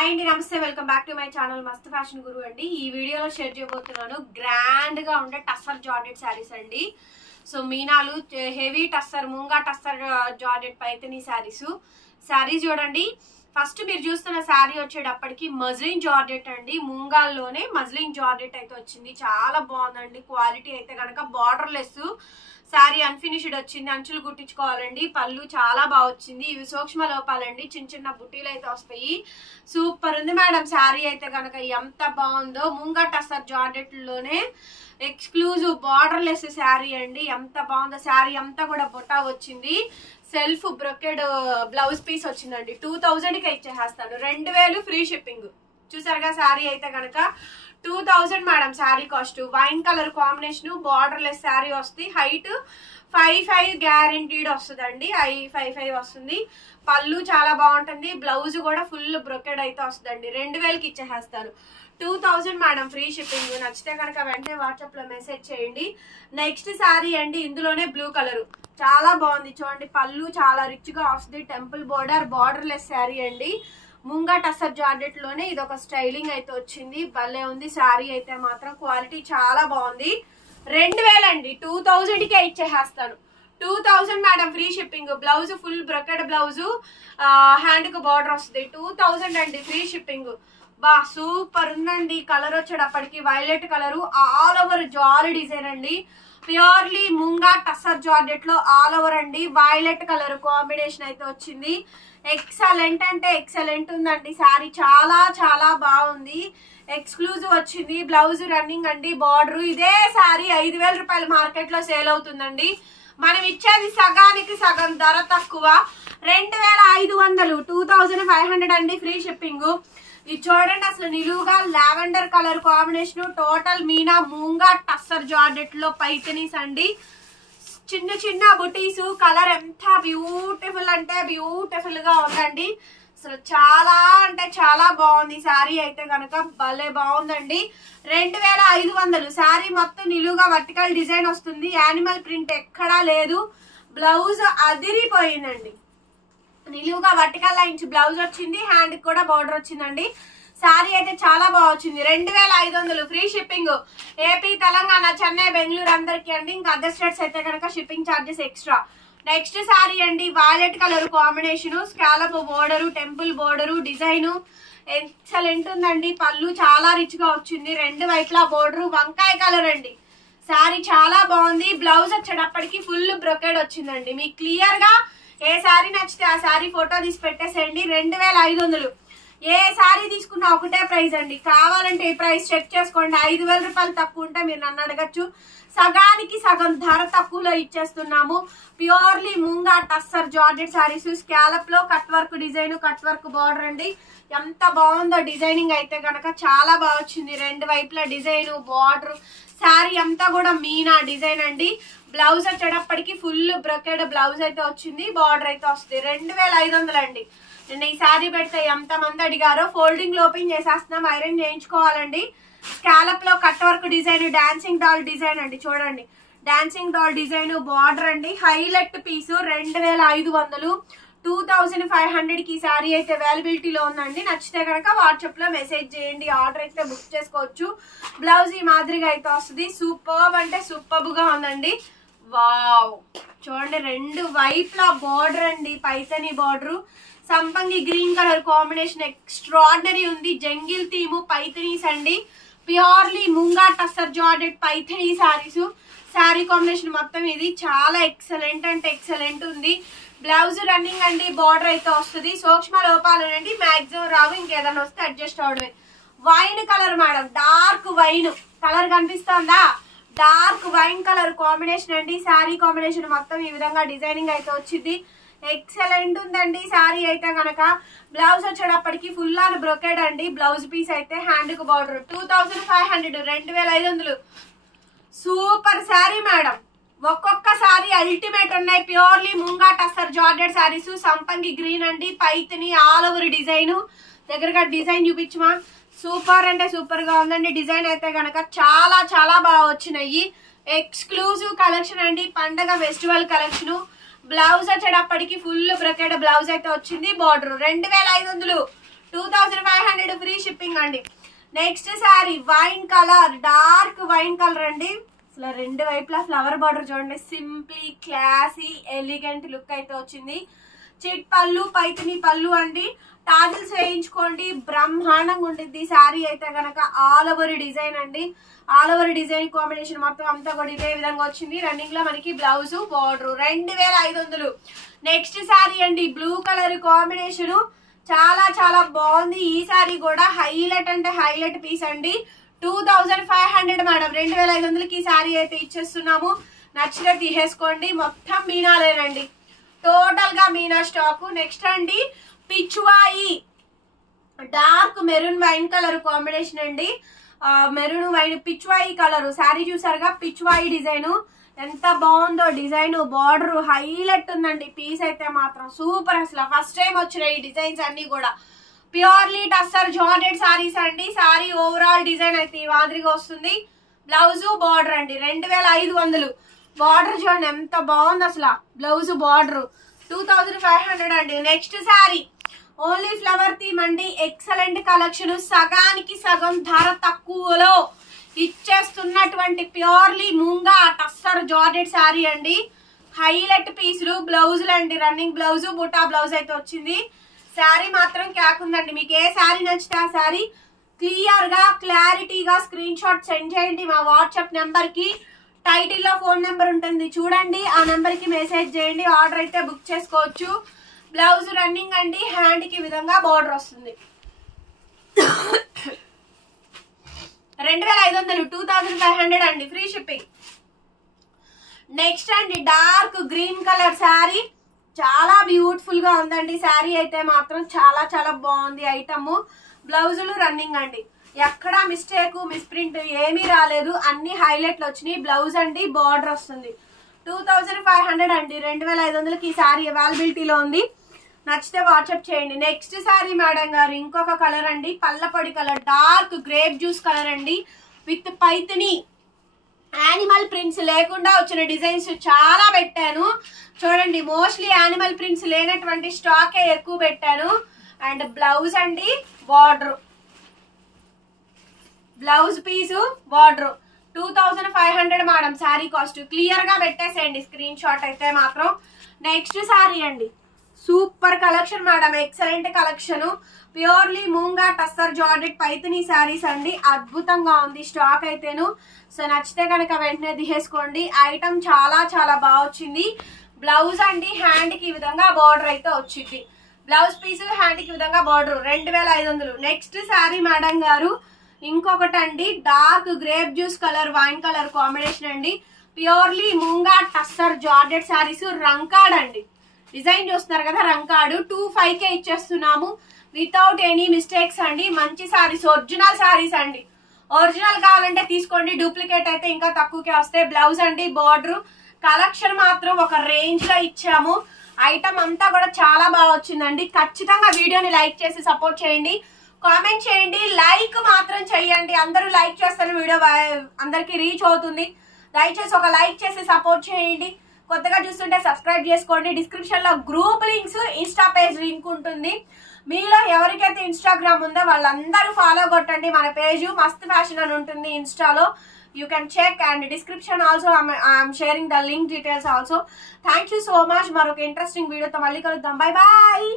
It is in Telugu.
హాయ్ అండి, నమస్తే. Welcome back to my channel మస్త్ ఫ్యాషన్ గురు అండి. ఈ వీడియోలో షేర్ చేయబోతున్నాను గ్రాండ్ గా ఉండే టస్సర్ జార్జెట్ శారీస్ అండి. సో మీనాలు heavy tussar, munga tussar georgette paithani saris చూడండి. ఫస్ట్ మీరు చూస్తున్న శారీ వచ్చేటప్పటికి మజ్లిన్ జార్జెట్ అండి. ముంగాల్లోనే మజ్లిన్ జార్జెట్ అయితే వచ్చింది. చాలా బాగుందండి. క్వాలిటీ అయితే కనుక బార్డర్ లెస్ శారీ అన్ఫినిష్డ్ వచ్చింది. అంచులు కుట్టించుకోవాలండి. పళ్ళు చాలా బాగా వచ్చింది. ఇవి సూక్ష్మ లోపాలండి. చిన్న చిన్న బుట్టీలు అయితే వస్తాయి. సూపర్ ఉంది మేడం శారీ అయితే కనుక. ఎంత బాగుందో. ముంగా టస్సర్ జార్జెట్ లోనే ఎక్స్క్లూజివ్ బార్డర్ లెస్ శారీ అండి. ఎంత బాగుందో. శారీ అంతా కూడా బొటా వచ్చింది. సెల్ఫ్ బ్రొకెడ్ బ్లౌజ్ పీస్ వచ్చిందండి. 2000కి ఇచ్చేస్తాను. 2000 ఫ్రీ షిప్పింగ్. చూసారుగా శారీ అయితే కనుక 2000 madam sari cost. Wine colour combination, border less sari వస్తుంది. హైట్ 5'5" గ్యారంటీడ్ వస్తుందండి. 5'5" వస్తుంది. పళ్ళు చాలా బాగుంటుంది. బ్లౌజ్ కూడా ఫుల్ బ్రొకెడ్ అయితే వస్తుందండి. 2000కి ఇచ్చేస్తాను. 2000 మేడం ఫ్రీ షిప్పింగ్. నచ్చితే కనుక వెంటనే వాట్సాప్ లో మెసేజ్ చేయండి. నెక్స్ట్ శారీ అండి. ఇందులోనే బ్లూ కలర్ చాలా బాగుంది. చూడండి, పళ్ళు చాలా రిచ్ గా వస్తుంది. టెంపుల్ బార్డర్ లెస్ శారీ అండి. ముంగా టస్సర్ జార్జెట్ లోనే ఇది ఒక స్టైలింగ్ అయితే వచ్చింది. భలే ఉంది శారీ అయితే మాత్రం. క్వాలిటీ చాలా బాగుంది. 2000 అండి. 2000కే ఇచ్చేస్తాను. 2000 madam free shipping. Blouse full brocade blouse, hand కు బార్డర్ వస్తుంది. 2000 అండి ఫ్రీ షిప్పింగ్. బా సూపర్ ఉందండి. కలర్ వచ్చేటప్పటికి violet colour, all over jaal design అండి. ప్యూర్లీ ముంగా టస్సర్ జార్జెట్ లో ఆల్ ఓవర్ అండి. వైలెట్ కలర్ కాంబినేషన్ అయితే వచ్చింది. ఎక్సలెంట్ అంటే ఎక్సలెంట్ ఉందండి శారీ. చాలా చాలా బాగుంది. ఎక్స్క్లూజివ్ వచ్చింది. బ్లౌజ్ రన్నింగ్ అండి. బార్డర్. ఇదే శారీ 5000 రూపాయలు మార్కెట్ లో సేల్ అవుతుందండి. మనం ఇచ్చేది సగానికి సగం ధర తక్కువ. 2500, 2500 అండి ఫ్రీ షిప్పింగ్. ఇది చూడండి, అసలు నిలువుగా lavender colour combination. Total Meena munga tussar georgette లో పైతనీస్ అండి. చిన్న చిన్న బుటీస్. కలర్ ఎంత బ్యూటిఫుల్ అంటే బ్యూటిఫుల్ గా ఉందండి. అసలు చాలా అంటే చాలా బాగుంది శారీ అయితే కనుక. భలే బాగుందండి. 2500. శారీ మొత్తం నిలువుగా వర్టికల్ డిజైన్ వస్తుంది. యానిమల్ ప్రింట్ ఎక్కడా లేదు. బ్లౌజ్ అదిరిపోయిందండి. నిలువుగా వర్టికల్ లైన్స్ బ్లౌజ్ వచ్చింది. హ్యాండ్ కూడా బార్డర్ వచ్చిందండి. శారీ అయితే చాలా బాగా వచ్చింది. 2500 free shipping. AP, Telangana, Chennai, Bengaluru అందరికి అండి. ఇంకా అదర్ స్టేట్స్ అయితే కనుక shipping charges extra. Next sari అండి. Violet colour combination, scallop border, temple border design excellent ఉందండి. పళ్ళు చాలా రిచ్ గా వచ్చింది. 2 వైట్ల బోర్డరు, వంకాయ కలర్ అండి. శారీ చాలా బాగుంది. బ్లౌజ్ వచ్చేటప్పటికి ఫుల్ బ్రొకెడ్ వచ్చిందండి. మీకు క్లియర్ గా ఏ శారీ నచ్చితే ఆ శారీ ఫోటో తీసి పెట్టేసేయండి. 2500. ఏ శారీ తీసుకున్నా ఒకటే ప్రైస్ అండి. కావాలంటే ఈ ప్రైస్ చెక్ చేసుకోండి. 5000 రూపాయలు తక్కువ ఉంటే మీరు నన్ను అడగచ్చు. సగానికి సగం ధర తక్కువలో ఇచ్చేస్తున్నాము. Purely munga tussar georgette saris. Scallop లో cut work design, cut work border అండి. ఎంత బాగుందో డిజైనింగ్ అయితే కనుక. చాలా బాగా వచ్చింది. 2 వైపుల డిజైన్, బార్డర్. శారీ అంతా కూడా మీనా డిజైన్ అండి. బ్లౌజ్ వచ్చేటప్పటికి ఫుల్ బ్రొకెడ్ బ్లౌజ్ అయితే వచ్చింది. బార్డర్ అయితే వస్తుంది. 2500 అండి. నేను ఈ శారీ పెడితే ఎంత మంది అడిగారో. ఫోల్డింగ్ లో ఓపెన్ చేసేస్తున్నాం. ఐరన్ చేయించుకోవాలండి. స్కాలప్ లో cut work design, dancing doll design అండి. చూడండి, డాన్సింగ్ డాల్ డిజైన్, బార్డర్ అండి. Highlight piece. 2500. 2500 కి శారీ అయితే అవైలబిలిటీలో ఉందండి. నచ్చితే కనుక వాట్సాప్ లో మెసేజ్ చేయండి. ఆర్డర్ అయితే బుక్ చేసుకోవచ్చు. బ్లౌజ్ ఈ మాదిరిగా అయితే వస్తుంది. సూపర్బ్ అంటే సూపర్బ్ గా ఉందండి. వావ్, చూడండి 2 వైపుల బార్డర్ అండి. పైతని బార్డర్, సంపంగి గ్రీన్ కలర్ కాంబినేషన్ ఎక్స్ట్రాడినరీ ఉంది. జంగిల్ థీమ్ పైతనీస్ అండి. Purely munga tussar georgette Paithani saris. Sari combination మొత్తం ఇది చాలా ఎక్సలెంట్ అంటే ఎక్సలెంట్ ఉంది. బ్లౌజ్ రన్నింగ్ అండి. బార్డర్ అయితే వస్తుంది. సూక్ష్మ లోపాలనండి మాక్సిమం రావు. ఇంకేదైనా వస్తే అడ్జస్ట్ అవడమే. Wine colour madam. Dark wine colour కనిపిస్తుందా? డార్క్ వైన్ కలర్ కాంబినేషన్ అండి. శారీ కాంబినేషన్ మొత్తం ఈ విధంగా డిజైనింగ్ అయితే వచ్చింది. ఎక్సలెంట్ ఉందండి శారీ అయితే కనుక. బ్లౌజ్ వచ్చేటప్పటికి ఫుల్ ఆన్ బ్రొకెడ్ అండి. బ్లౌజ్ పీస్ అయితే హ్యాండ్ కు బార్డర్. 2500. 2500. Super sari madam. ఒక్కొక్క శారీ అల్టిమేట్ ఉన్నాయి. Purely munga tussar georgette saris. సంపంగి గ్రీన్ అండి. Paithani all over design. దగ్గరగా డిజైన్ చూపించమా. సూపర్ అంటే సూపర్ గా ఉందండి. డిజైన్ అయితే కనుక చాలా చాలా బాగా వచ్చినాయి. ఎక్స్క్లూజివ్ కలెక్షన్ అండి. పండగ ఫెస్టివల్ కలెక్షన్. బ్లౌజ్ వచ్చేటప్పటికి ఫుల్ బ్రొకెడ్ బ్లౌజ్ అయితే వచ్చింది. బార్డర్. 2500. 2500 ఫ్రీ షిప్పింగ్ అండి. Next sari wine colour, dark wine colour అండి. అసలు రెండు వైపులా ఫ్లవర్ బార్డర్ చూడండి, సింప్లీ క్లాసీ ఎలిగెంట్ లుక్ అయితే వచ్చింది. చిట్ పళ్ళు, పైతిని పళ్ళు అండి. టాజిల్స్ వేయించుకోండి, బ్రహ్మాండంగా ఉంటుంది శారీ అయితే గనక. ఆల్ ఓవర్ డిజైన్ అండి, ఆల్ ఓవర్ డిజైన్ కాంబినేషన్ మొత్తం అంతా కూడా ఇదే విధంగా వచ్చింది. రన్నింగ్ లో మనకి బ్లౌజ్ బార్డర్ 2500. నెక్స్ట్ శారీ అండి, బ్లూ కలర్ కాంబినేషన్ చాలా చాలా బాగుంది. ఈ శారీ కూడా హైలైట్ అంటే హైలైట్ పీస్ అండి. 2500 మేడం, 2500కి ఈ శారీ అయితే ఇచ్చేస్తున్నాము. నచ్చితే తీసేసుకోండి. మొత్తం మీనాలేనండి, టోటల్ గా మీనా స్టాక్. నెక్స్ట్ అండి pichwai, dark maroon wine colour combination అండి. Maroon wine pichwai colour sari చూసారుగా, పిచ్వాయి డిజైన్ ఎంత బాగుందో. డిజైన్ బార్డర్ హైలైట్ ఉందండి. పీస్ అయితే మాత్రం సూపర్. అసలు ఫస్ట్ టైం వచ్చిన ఈ డిజైన్స్ అన్ని కూడా ప్యూర్లీ టస్సర్ జార్జెట్ సారీస్ అండి. సారీ ఓవరాల్ డిజైన్ అయితే ఈ మాదిరిగా వస్తుంది. బ్లౌజ్ బార్డర్ అండి 2500. బార్డర్ చూడండి ఎంత బాగుంది అసలు. బ్లౌజ్ బార్డర్ 2500 అండి. Next sari only flower theme అండి. ఎక్సలెంట్ కలెక్షన్, సగానికి సగం ధర తక్కువలో ఇచ్చేస్తున్నటువంటి ప్యూర్లీ మూంగా టస్సర్ జార్జెట్ శారీ అండి. హైలైట్ పీసులు, బ్లౌజులు అండి. రన్నింగ్ బ్లౌజ్, బుటా బ్లౌజ్ అయితే వచ్చింది. శారీ మాత్రం క్యాకుందండి. మీకు ఏ శారీ నచ్చితే ఆ శారీ క్లియర్ గా క్లారిటీగా స్క్రీన్ షాట్ సెండ్ చేయండి మా వాట్సాప్ నెంబర్ కి. టైటిల్ లో ఫోన్ నెంబర్ ఉంటుంది చూడండి, ఆ నెంబర్ కి మెసేజ్ చేయండి. ఆర్డర్ అయితే బుక్ చేసుకోవచ్చు. బ్లౌజ్ రన్నింగ్ అండి. హ్యాండ్ కి విధంగా బార్డర్ వస్తుంది. 2500, 2500 అండి, ఫ్రీ షిప్పింగ్. నెక్స్ట్ అండి డార్క్ గ్రీన్ కలర్ శారీ, చాలా బ్యూటిఫుల్ గా ఉందండి. శారీ అయితే మాత్రం చాలా చాలా బాగుంది. ఐటమ్ బ్లౌజులు రన్నింగ్ అండి, ఎక్కడా మిస్టేక్ మిస్ప్రింట్ ఏమీ రాలేదు. అన్ని హైలైట్లు వచ్చినాయి. బ్లౌజ్ అండి బార్డర్ వస్తుంది. 2500 అండి, 2500కి ఈ శారీ అవైలబిలిటీలో ఉంది. నచ్చితే వాట్సాప్ చేయండి. నెక్స్ట్ శారీ మేడం గారు ఇంకొక కలర్ అండి, పల్లపొడి colour, dark grape juice colour అండి. విత్ పైతిని యానిమల్ ప్రింట్స్ లేకుండా వచ్చిన డిజైన్స్ చాలా పెట్టాను చూడండి. మోస్ట్లీ యానిమల్ ప్రింట్స్ లేనటువంటి స్టాకే ఎక్కువ పెట్టాను. అండ్ బ్లౌజ్ అండి border, blouse piece border 2500 madam sari cost. Clear గా పెట్టేసేయండి స్క్రీన్ షాట్ అయితే మాత్రం. నెక్స్ట్ శారీ అండి, super collection madam, excellent collection. Purely moonga tussar georgette Paithani saris అండి. అద్భుతంగా ఉంది స్టాక్ అయితేను. సో నచ్చితే కనుక వెంటనే తీసేసుకోండి. ఐటమ్ చాలా చాలా బాగా వచ్చింది. బ్లౌజ్ అండి హ్యాండ్ కి విధంగా బార్డర్ అయితే వచ్చింది. బ్లౌజ్ పీస్ హ్యాండ్ కి విధంగా బార్డర్ 2500. నెక్స్ట్ శారీ మేడం గారు ఇంకొకటి అండి, dark grape juice colour wine colour combination అండి. Purely moonga tussar georgette saris. రంకాడ్ అండి, డిజైన్ చూస్తున్నారు కదా, రంకాడు 25K ఇచ్చేస్తున్నాము వితౌట్ ఎనీ మిస్టేక్స్ అండి. మంచి శారీస్, ఒరిజినల్ శారీస్ అండి. ఒరిజినల్ కావాలంటే తీసుకోండి, డూప్లికేట్ అయితే ఇంకా తక్కువకే వస్తాయి. బ్లౌజ్ అండి బార్డర్. కలెక్షన్ మాత్రం ఒక రేంజ్ లో ఇచ్చాము. ఐటమ్ అంతా కూడా చాలా బాగా వచ్చిందండి. ఖచ్చితంగా వీడియోని లైక్ చేసి సపోర్ట్ చేయండి, కామెంట్ చేయండి, లైక్ మాత్రం చేయండి. అందరూ లైక్ చేస్తారు, వీడియో అందరికి రీచ్ అవుతుంది. దయచేసి ఒక లైక్ చేసి సపోర్ట్ చేయండి. కొత్తగా చూస్తుంటే సబ్స్క్రైబ్ చేసుకోండి. డిస్క్రిప్షన్ లో group links, Insta page link ఉంటుంది. మీలో ఎవరికైతే ఇన్స్టాగ్రామ్ ఉందో వాళ్ళందరూ ఫాలో కొట్టండి. మన పేజ్ మస్త్ ఫ్యాషన్ అని ఉంటుంది ఇన్స్టాలో. You can check and description also I'm sharing the link details also. Thank you so much. మరొక ఇంట్రెస్టింగ్ వీడియోతో మళ్ళీ కలుద్దాం. Bye bye.